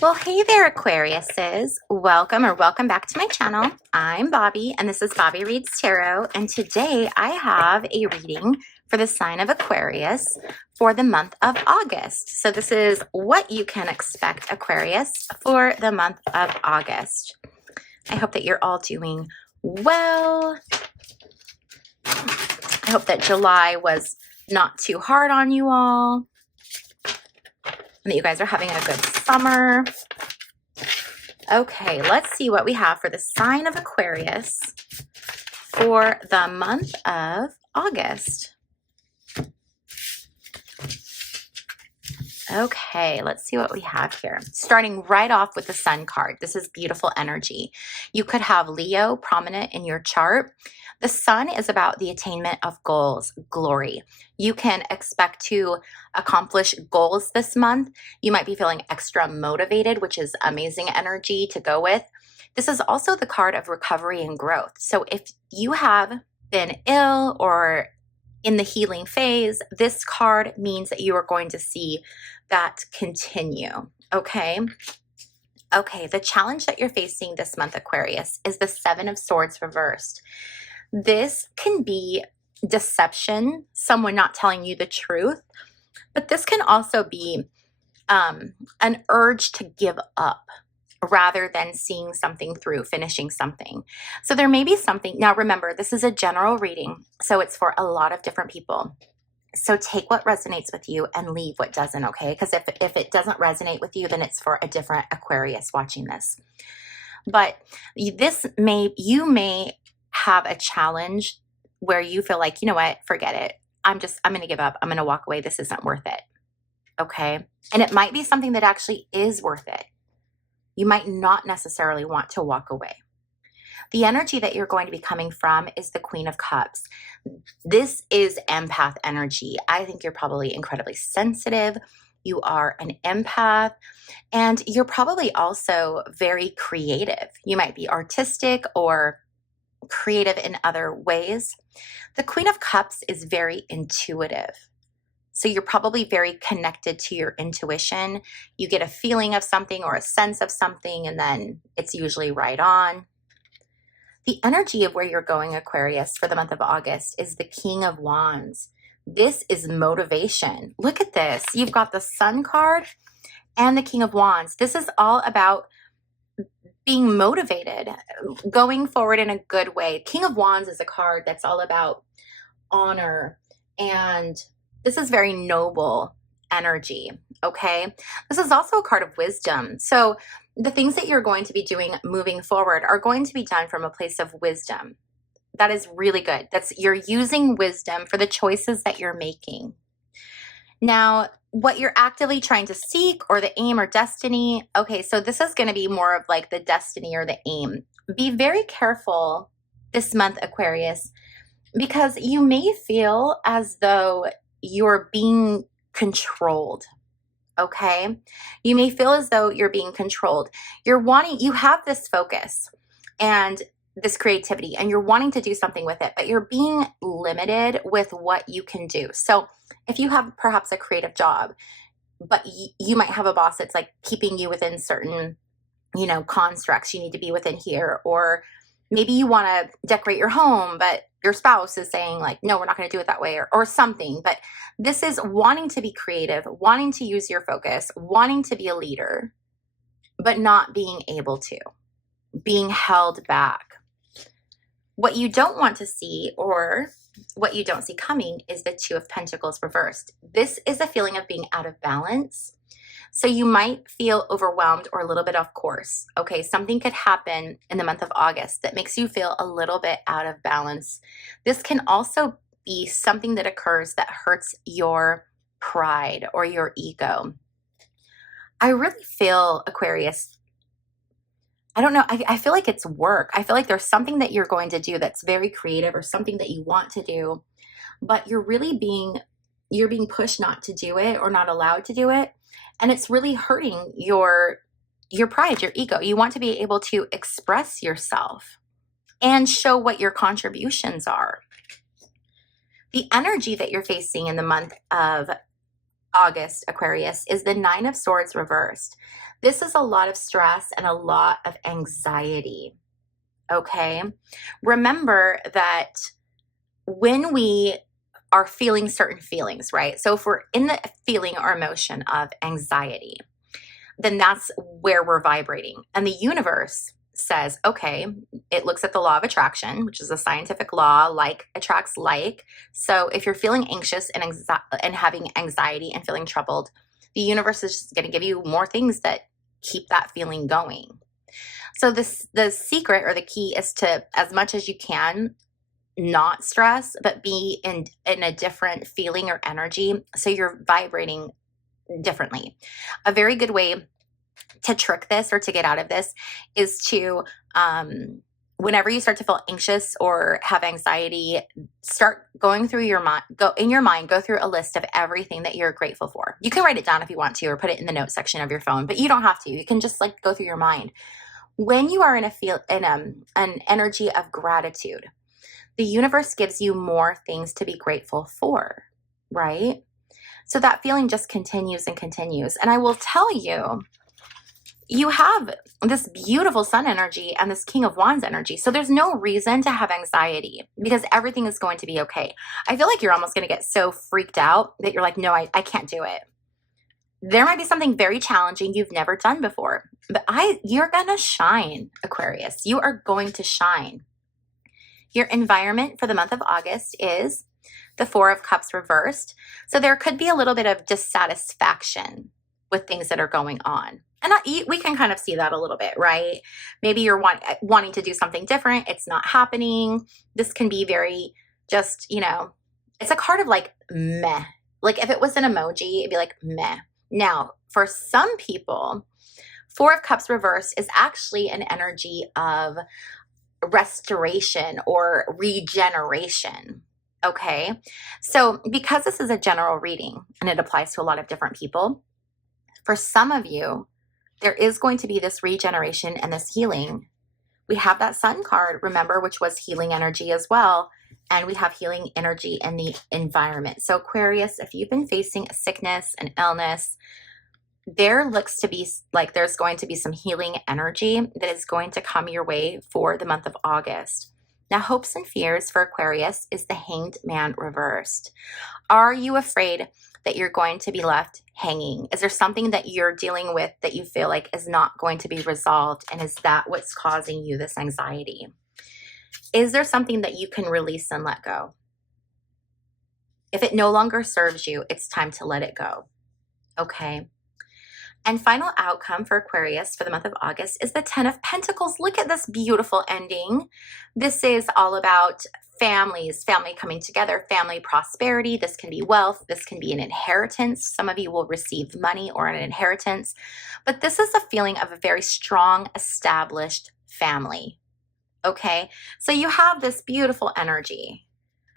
Well, hey there, Aquariuses. Welcome back to my channel. I'm Bobbie, and this is Bobbie Reads Tarot. And today I have a reading for the sign of Aquarius for the month of August. So this is what you can expect, Aquarius, for the month of August. I hope that you're all doing well. I hope that July was not too hard on you all, and that you guys are having a good summer. Okay, let's see what we have for the sign of Aquarius for the month of August. Okay, let's see what we have here. Starting right off with the Sun card. This is beautiful energy. You could have Leo prominent in your chart. The Sun is about the attainment of goals, glory. You can expect to accomplish goals this month. You might be feeling extra motivated, which is amazing energy to go with. This is also the card of recovery and growth. So if you have been ill or in the healing phase, this card means that you are going to see that continue, okay? Okay, the challenge that you're facing this month, Aquarius, is the Seven of Swords reversed. This can be deception, someone not telling you the truth, but this can also be an urge to give up rather than seeing something through, finishing something. So there may be something. Now remember, this is a general reading, so it's for a lot of different people. So take what resonates with you and leave what doesn't, okay? Because if it doesn't resonate with you, then it's for a different Aquarius watching this. But you may have a challenge where you feel like, you know what, forget it. I'm going to give up. I'm going to walk away. This isn't worth it. Okay. And it might be something that actually is worth it. You might not necessarily want to walk away. The energy that you're going to be coming from is the Queen of Cups. This is empath energy. I think you're probably incredibly sensitive. You are an empath, and you're probably also very creative. You might be artistic or creative in other ways. The Queen of Cups is very intuitive. So you're probably very connected to your intuition. You get a feeling of something or a sense of something, and then it's usually right on. The energy of where you're going, Aquarius, for the month of August is the King of Wands. This is motivation. Look at this. You've got the Sun card and the King of Wands. This is all about being motivated, going forward in a good way. King of Wands is a card that's all about honor, and this is very noble energy, okay? This is also a card of wisdom. So the things that you're going to be doing moving forward are going to be done from a place of wisdom. That is really good. You're using wisdom for the choices that you're making. Now, what you're actively trying to seek, or the aim or destiny, okay, so this is going to be more of like the destiny or the aim. Be very careful this month, Aquarius, because you may feel as though you're being controlled, okay? You may feel as though you're being controlled. You have this focus and this creativity, and you're wanting to do something with it, but you're being limited with what you can do. So if you have perhaps a creative job, but you might have a boss that's like keeping you within certain, constructs, you need to be within here, or maybe you want to decorate your home, but your spouse is saying like, no, we're not going to do it that way, or something. But this is wanting to be creative, wanting to use your focus, wanting to be a leader, but not being able to, being held back. What you don't want to see, or what you don't see coming, is the Two of Pentacles reversed. This is a feeling of being out of balance. So you might feel overwhelmed or a little bit off course. Okay, something could happen in the month of August that makes you feel a little bit out of balance. This can also be something that occurs that hurts your pride or your ego. I really feel, Aquarius, I don't know, I feel like it's work. I feel like there's something that you're going to do that's very creative, or something that you want to do, but you're being pushed not to do it, or not allowed to do it. And it's really hurting your pride, your ego. You want to be able to express yourself and show what your contributions are. The energy that you're facing in the month of August, Aquarius, is the Nine of Swords reversed. This is a lot of stress and a lot of anxiety. Okay. Remember that when we are feeling certain feelings, right? So if we're in the feeling or emotion of anxiety, then that's where we're vibrating. And the universe says, okay, it looks at the law of attraction, which is a scientific law, like attracts like. So if you're feeling anxious and having anxiety and feeling troubled, the universe is just going to give you more things that keep that feeling going. So the secret or the key is to, as much as you can, not stress, but be in a different feeling or energy. So you're vibrating differently. A very good way to trick this or to get out of this is to, whenever you start to feel anxious or have anxiety, start going through your mind, go through a list of everything that you're grateful for. You can write it down if you want to, or put it in the notes section of your phone, but you don't have to. You can just like go through your mind. When you are in an energy of gratitude, the universe gives you more things to be grateful for, right? So that feeling just continues and continues. And I will tell you, you have this beautiful sun energy and this King of Wands energy. So there's no reason to have anxiety because everything is going to be okay. I feel like you're almost going to get so freaked out that you're like, no, I can't do it. There might be something very challenging you've never done before, but you're going to shine, Aquarius. You are going to shine. Your environment for the month of August is the Four of Cups reversed. So there could be a little bit of dissatisfaction with things that are going on. And we can kind of see that a little bit, right? Maybe you're wanting to do something different. It's not happening. This can be very just, it's a card of like meh. Like if it was an emoji, it'd be like meh. Now, for some people, Four of Cups reversed is actually an energy of restoration or regeneration. Okay. So because this is a general reading and it applies to a lot of different people, for some of you, there is going to be this regeneration and this healing. We have that Sun card, remember, which was healing energy as well. And we have healing energy in the environment. So Aquarius, if you've been facing a sickness, an illness, there looks to be like there's going to be some healing energy that is going to come your way for the month of August. Now, hopes and fears for Aquarius is the Hanged Man reversed. Are you afraid that you're going to be left hanging? Is there something that you're dealing with that you feel like is not going to be resolved? And is that what's causing you this anxiety? Is there something that you can release and let go? If it no longer serves you, it's time to let it go. Okay. And final outcome for Aquarius for the month of August is the Ten of Pentacles. Look at this beautiful ending. This is all about families, family coming together, family prosperity. This can be wealth. This can be an inheritance. Some of you will receive money or an inheritance. But this is a feeling of a very strong, established family. Okay? So you have this beautiful energy.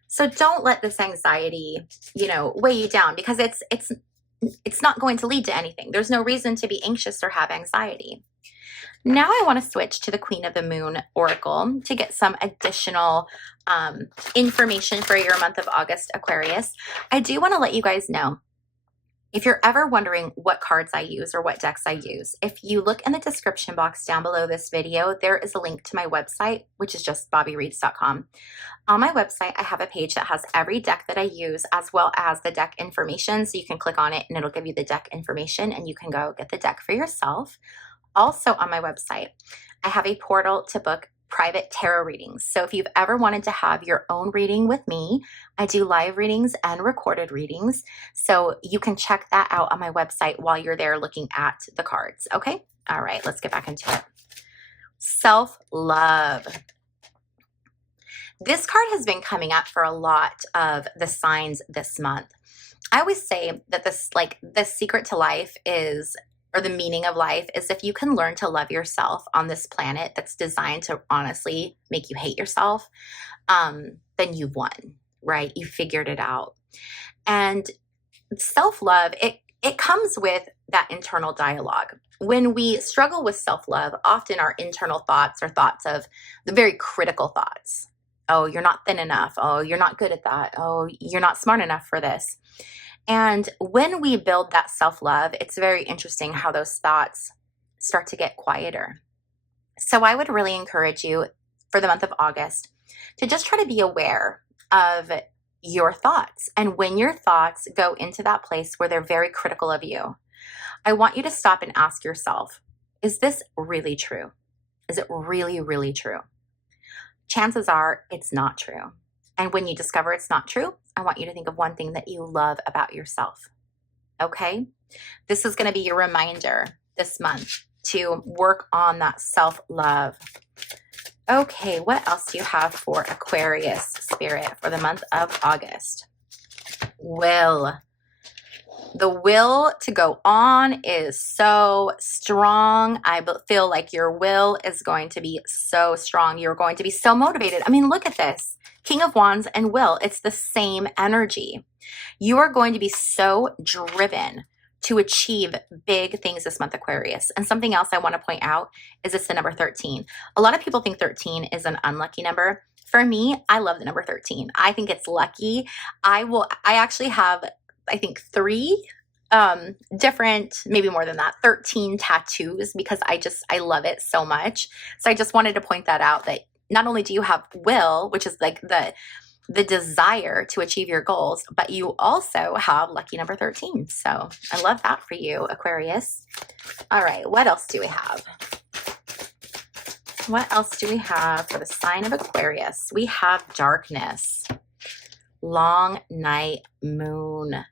So don't let this anxiety, weigh you down because it's not going to lead to anything. There's no reason to be anxious or have anxiety. Now I want to switch to the Queen of the Moon Oracle to get some additional information for your month of August, Aquarius. I do want to let you guys know, if you're ever wondering what cards I use or what decks I use, if you look in the description box down below this video, there is a link to my website, which is just bobbiereads.com. On my website, I have a page that has every deck that I use as well as the deck information. So you can click on it and it'll give you the deck information and you can go get the deck for yourself. Also on my website, I have a portal to book private tarot readings. So if you've ever wanted to have your own reading with me, I do live readings and recorded readings. So you can check that out on my website while you're there looking at the cards. Okay. All right. Let's get back into it. Self-love. This card has been coming up for a lot of the signs this month. I always say that the secret to life is, or the meaning of life is, if you can learn to love yourself on this planet that's designed to honestly make you hate yourself, then you've won, right? You figured it out. And self-love, it comes with that internal dialogue. When we struggle with self-love, often our internal thoughts are thoughts of the very critical thoughts. Oh, you're not thin enough. Oh, you're not good at that. Oh, you're not smart enough for this. And when we build that self-love, it's very interesting how those thoughts start to get quieter. So I would really encourage you for the month of August to just try to be aware of your thoughts. And when your thoughts go into that place where they're very critical of you, I want you to stop and ask yourself, is this really true? Is it really, really true? Chances are it's not true. And when you discover it's not true, I want you to think of one thing that you love about yourself. Okay? This is going to be your reminder this month to work on that self-love. Okay, what else do you have for Aquarius spirit for the month of August? Will. The will to go on is so strong. I feel like your will is going to be so strong. You're going to be so motivated. I mean, look at this. King of Wands and will. It's the same energy. You are going to be so driven to achieve big things this month, Aquarius. And something else I want to point out is it's the number 13. A lot of people think 13 is an unlucky number. For me, I love the number 13. I think it's lucky. I actually have, I think, 3 different, maybe more than that, 13 tattoos because I love it so much. So I just wanted to point that out, that not only do you have will, which is like the desire to achieve your goals, but you also have lucky number 13. So I love that for you, Aquarius. All right, what else do we have? What else do we have for the sign of Aquarius? We have darkness, long night moon.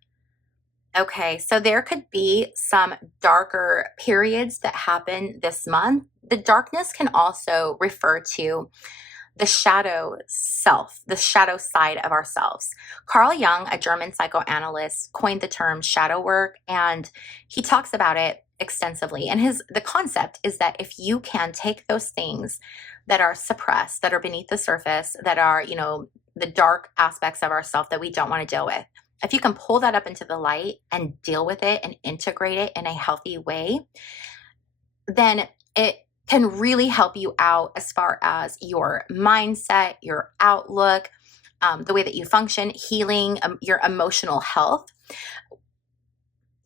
Okay, so there could be some darker periods that happen this month. The darkness can also refer to the shadow self, the shadow side of ourselves. Carl Jung, a German psychoanalyst, coined the term shadow work, and he talks about it extensively. And the concept is that if you can take those things that are suppressed, that are beneath the surface, that are, the dark aspects of ourself that we don't want to deal with, if you can pull that up into the light and deal with it and integrate it in a healthy way, then it can really help you out as far as your mindset, your outlook, the way that you function, healing, your emotional health.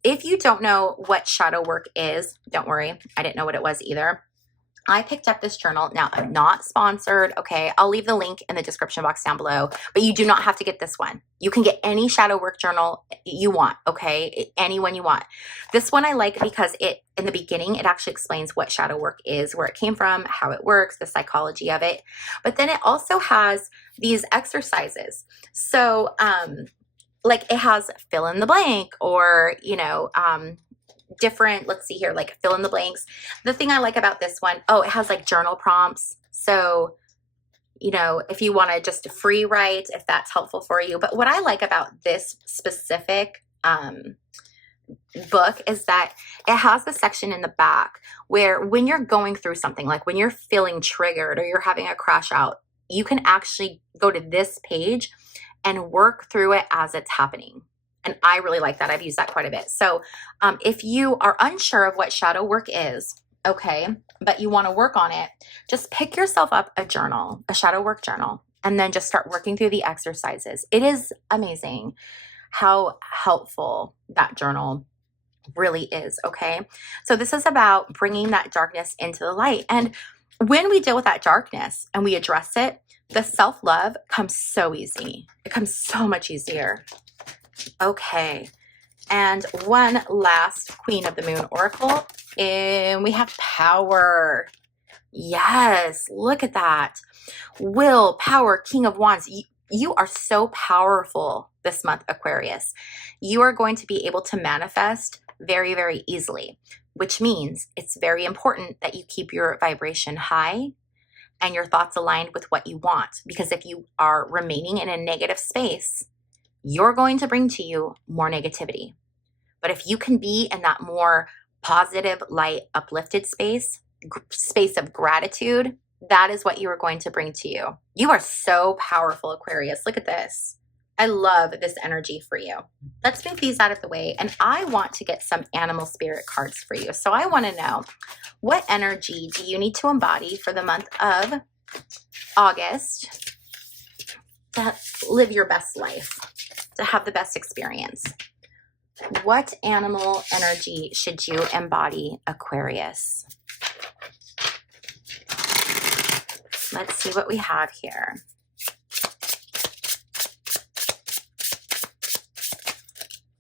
If you don't know what shadow work is, don't worry. I didn't know what it was either. I picked up this journal. Now, I'm not sponsored, okay? I'll leave the link in the description box down below, but you do not have to get this one. You can get any shadow work journal you want, okay? Any one you want. This one I like because in the beginning, it actually explains what shadow work is, where it came from, how it works, the psychology of it. But then it also has these exercises. So, like it has fill in the blank or, different, let's see here, like fill in the blanks. The thing I like about this one, it has like journal prompts. So, if you want to just free write, if that's helpful for you. But what I like about this specific book is that it has the section in the back where when you're going through something, like when you're feeling triggered or you're having a crash out, you can actually go to this page and work through it as it's happening. And I really like that. I've used that quite a bit. So if you are unsure of what shadow work is, okay, but you want to work on it, just pick yourself up a journal, a shadow work journal, and then just start working through the exercises. It is amazing how helpful that journal really is, okay? So this is about bringing that darkness into the light. And when we deal with that darkness and we address it, the self-love comes so easy. It comes so much easier. Okay, and one last Queen of the Moon Oracle, and we have power. Yes, look at that. Will, power, King of Wands. You are so powerful this month, Aquarius. You are going to be able to manifest very, very easily, which means it's very important that you keep your vibration high and your thoughts aligned with what you want. Because if you are remaining in a negative space, you're going to bring to you more negativity. But if you can be in that more positive, light, uplifted space of gratitude, that is what you are going to bring to you. You are so powerful, Aquarius. Look at this. I love this energy for you. Let's move these out of the way. And I want to get some animal spirit cards for you. So I want to know, what energy do you need to embody for the month of August to live your best life, to have the best experience? What animal energy should you embody, Aquarius? Let's see what we have here.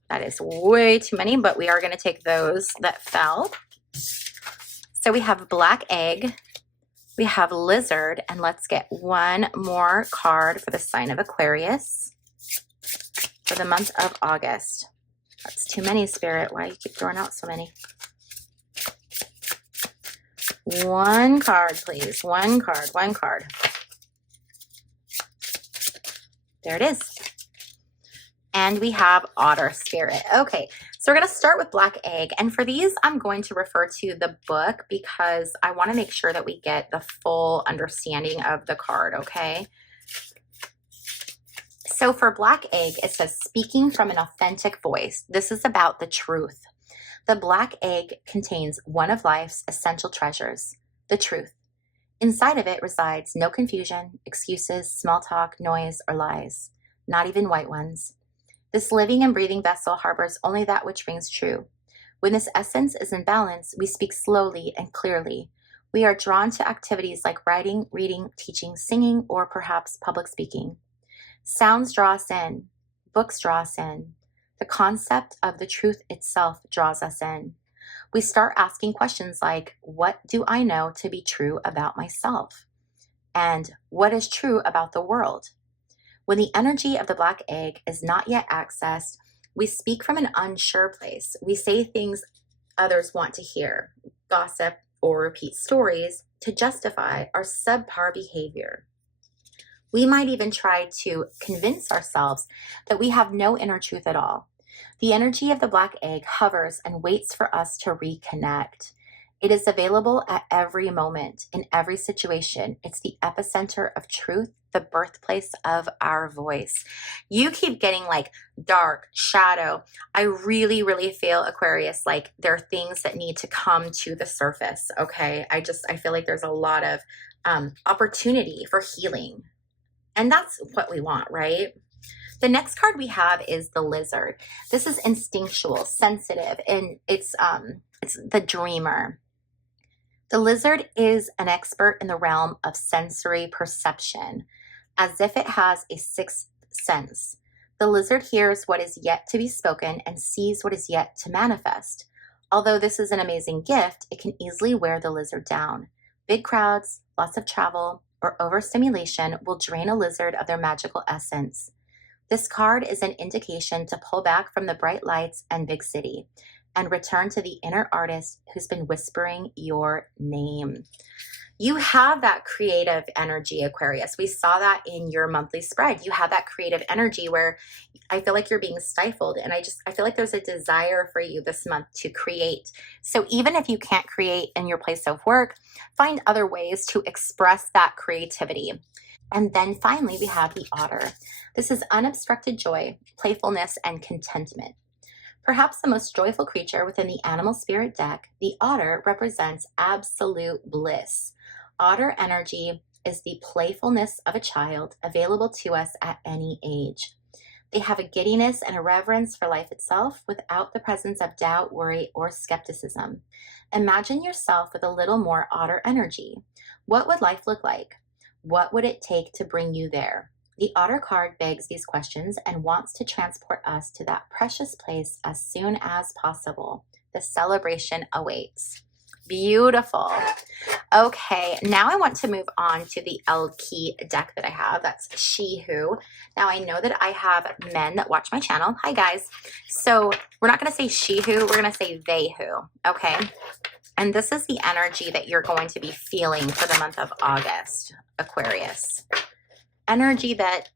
That is way too many, but we are going to take those that fell. So we have black egg, we have lizard, and let's get one more card for the sign of Aquarius for the month of August. That's too many, Spirit. Why do you keep throwing out so many? One card, please. One card, one card. There it is. And we have otter, Spirit. Okay, so we're going to start with black egg. And for these, I'm going to refer to the book because I want to make sure that we get the full understanding of the card, okay? So for black egg, it says, speaking from an authentic voice. This is about the truth. The black egg contains one of life's essential treasures, the truth. Inside of it resides no confusion, excuses, small talk, noise, or lies, not even white ones. This living and breathing vessel harbors only that which rings true. When this essence is in balance, we speak slowly and clearly. We are drawn to activities like writing, reading, teaching, singing, or perhaps public speaking. Sounds draw us in. Books draw us in. The concept of the truth itself draws us in. We start asking questions like, what do I know to be true about myself? And what is true about the world? When the energy of the black egg is not yet accessed, we speak from an unsure place. We say things others want to hear, gossip, or repeat stories to justify our subpar behavior. We might even try to convince ourselves that we have no inner truth at all. The energy of the black egg hovers and waits for us to reconnect. It is available at every moment, in every situation. It's the epicenter of truth, the birthplace of our voice. You keep getting like dark, shadow. I really, really feel, Aquarius, like there are things that need to come to the surface, okay? I feel like there's a lot of opportunity for healing. And that's what we want, right? The next card we have is the lizard. This is instinctual, sensitive, and it's the dreamer. The lizard is an expert in the realm of sensory perception, as if it has a sixth sense. The lizard hears what is yet to be spoken and sees what is yet to manifest. Although this is an amazing gift, it can easily wear the lizard down. Big crowds, lots of travel, or overstimulation will drain a lizard of their magical essence. This card is an indication to pull back from the bright lights and big city and return to the inner artist who's been whispering your name. You have that creative energy, Aquarius. We saw that in your monthly spread. You have that creative energy where I feel like you're being stifled, and I feel like there's a desire for you this month to create. So even if you can't create in your place of work, find other ways to express that creativity. And then finally, we have the otter. This is unobstructed joy, playfulness, and contentment. Perhaps the most joyful creature within the animal spirit deck, the otter represents absolute bliss. Otter energy is the playfulness of a child available to us at any age. They have a giddiness and a reverence for life itself without the presence of doubt, worry, or skepticism. Imagine yourself with a little more otter energy. What would life look like? What would it take to bring you there? The otter card begs these questions and wants to transport us to that precious place as soon as possible. The celebration awaits. Beautiful. Okay, now I want to move on to the Elkie deck that I have. That's She Who. Now I know that I have men that watch my channel. Hi guys. So we're not going to say She Who, we're going to say They Who. Okay. And this is the energy that you're going to be feeling for the month of August, Aquarius. Energy that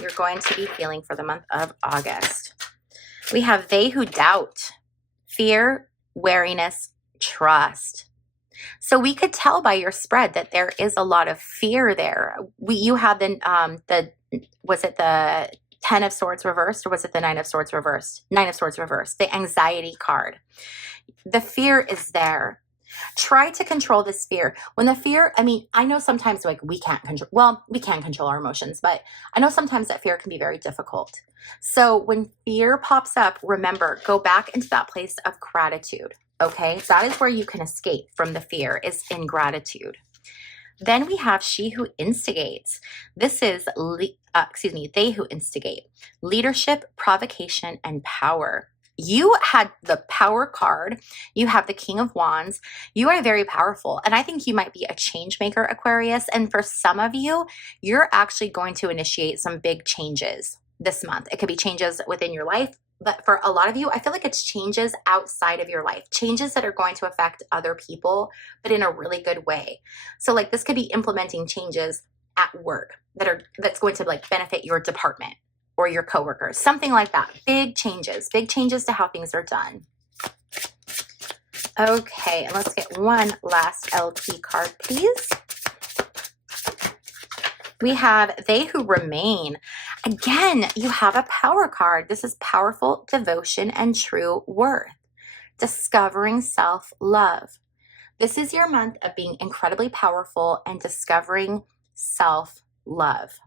you're going to be feeling for the month of August. We have They Who Doubt, fear, wariness, trust. So we could tell by your spread that there is a lot of fear there. You have was it the 10 of Swords reversed, or was it the 9 of Swords reversed? 9 of Swords reversed, the anxiety card. The fear is there. Try to control this fear. When the fear, I mean, I know sometimes like we can't control, well, we can control our emotions, but I know sometimes that fear can be very difficult. So when fear pops up, remember, go back into that place of gratitude. Okay. That is where you can escape from the fear, is in gratitude. Then we have she who instigates. This is, they who instigate. Leadership, provocation, and power. You had the power card. You have the King of Wands. You are very powerful. And I think you might be a change maker, Aquarius. And for some of you, you're actually going to initiate some big changes this month. It could be changes within your life. But for a lot of you, I feel like it's changes outside of your life, changes that are going to affect other people, but in a really good way. So like this could be implementing changes at work that's going to like benefit your department or your coworkers, something like that. Big changes to how things are done. Okay, and let's get one last LP card, please. We have they who remain. Again, you have a power card. This is powerful devotion and true worth. Discovering self-love. This is your month of being incredibly powerful and discovering self-love.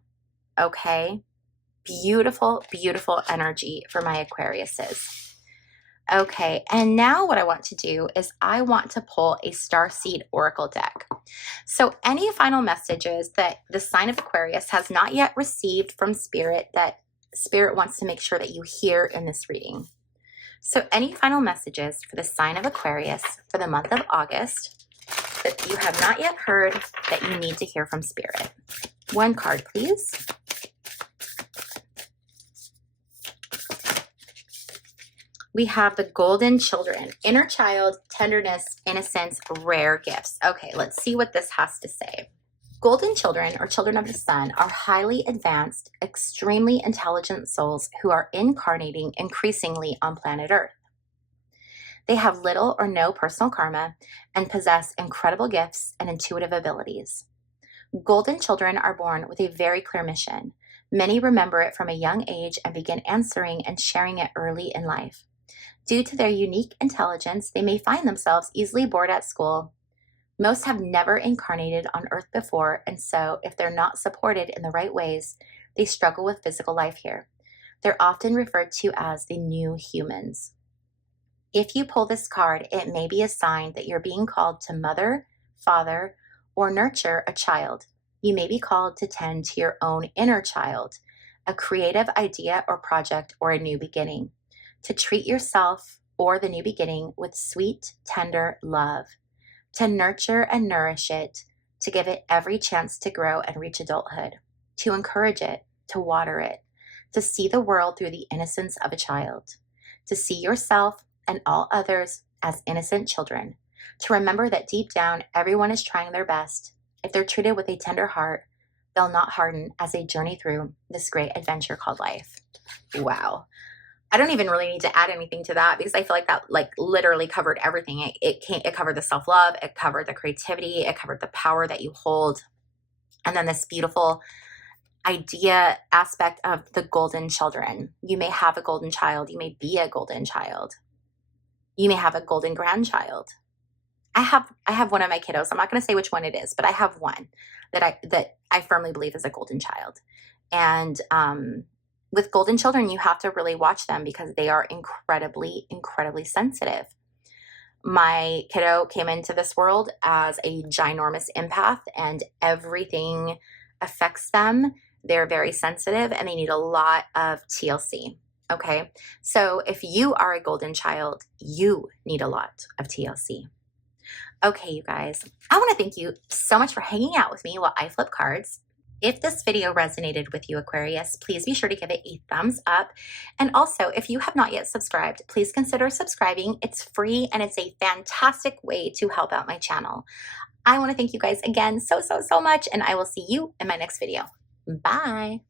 Okay? Beautiful, beautiful energy for my Aquariuses. Okay, and now what I want to do is I want to pull a Starseed Oracle deck. So any final messages that the sign of Aquarius has not yet received from Spirit that Spirit wants to make sure that you hear in this reading. So any final messages for the sign of Aquarius for the month of August that you have not yet heard that you need to hear from Spirit. One card, please. We have the Golden Children, inner child, tenderness, innocence, rare gifts. Okay, let's see what this has to say. Golden children, or children of the sun, are highly advanced, extremely intelligent souls who are incarnating increasingly on planet Earth. They have little or no personal karma and possess incredible gifts and intuitive abilities. Golden children are born with a very clear mission. Many remember it from a young age and begin answering and sharing it early in life. Due to their unique intelligence, they may find themselves easily bored at school. Most have never incarnated on Earth before, and so, if they're not supported in the right ways, they struggle with physical life here. They're often referred to as the new humans. If you pull this card, it may be a sign that you're being called to mother, father, or nurture a child. You may be called to tend to your own inner child, a creative idea or project, or a new beginning. To treat yourself or the new beginning with sweet, tender love, to nurture and nourish it, to give it every chance to grow and reach adulthood, to encourage it, to water it, to see the world through the innocence of a child, to see yourself and all others as innocent children, to remember that deep down, everyone is trying their best. If they're treated with a tender heart, they'll not harden as they journey through this great adventure called life. Wow. I don't even really need to add anything to that because I feel like that like literally covered everything. It covered the self-love, it covered the creativity, it covered the power that you hold. And then this beautiful idea aspect of the golden children. You may have a golden child, you may be a golden child. You may have a golden grandchild. I have one of my kiddos. I'm not going to say which one it is, but I have one that I firmly believe is a golden child. And with golden children, you have to really watch them because they are incredibly, incredibly sensitive. My kiddo came into this world as a ginormous empath and everything affects them. They're very sensitive and they need a lot of TLC. Okay. So if you are a golden child, you need a lot of TLC. Okay, you guys, I want to thank you so much for hanging out with me while I flip cards. If this video resonated with you, Aquarius, please be sure to give it a thumbs up. And also, if you have not yet subscribed, please consider subscribing. It's free and it's a fantastic way to help out my channel. I want to thank you guys again so much, and I will see you in my next video. Bye.